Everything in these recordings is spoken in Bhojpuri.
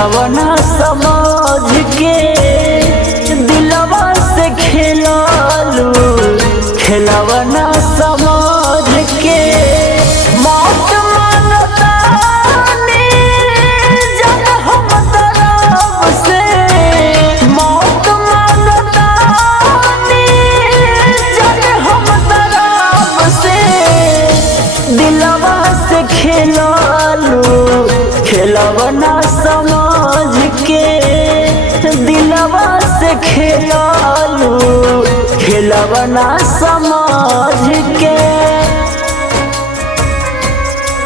खेलवना समझ के दिलवा से खेललू, खेलवना समझ के मौत मानतानी जब हम तरफ से, मौत मानतानी जब हम तरफ से दिलवा से खेललू, खेलवना समझ के दिलवा से खेललू, खेलवना समझ के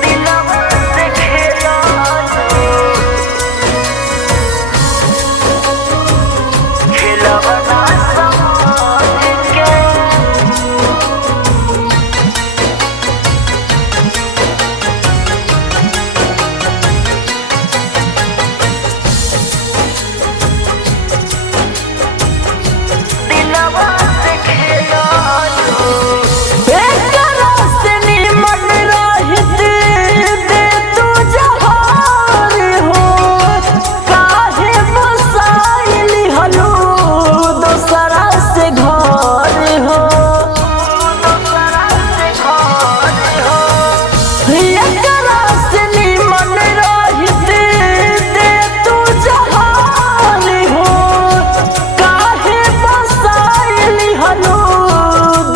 दिलवा से खेललू, खेलवना समझ के खेललू, खेलवना समझ के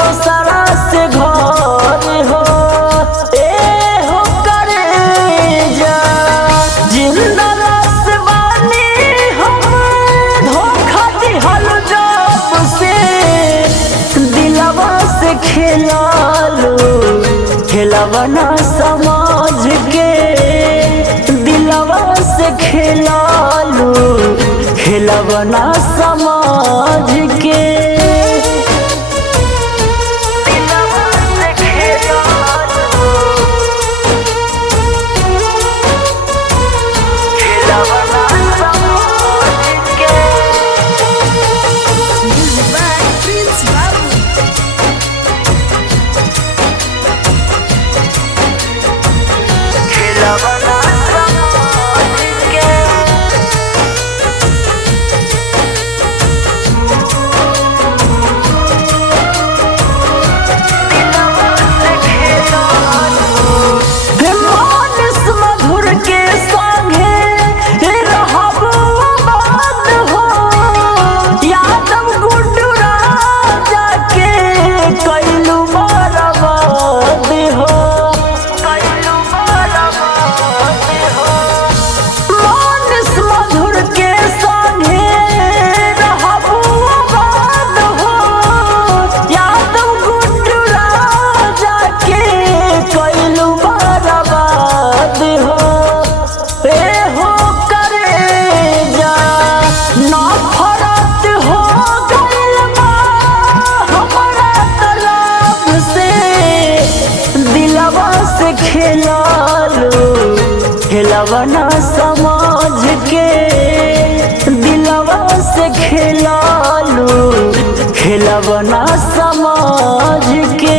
दिलवा से खेललू, खेलवना समझ के दिलवा से खेललू, खेलवना समझ के खेललू, खेलवना समझ के दिलवा से खेललू, खेलवना समझ के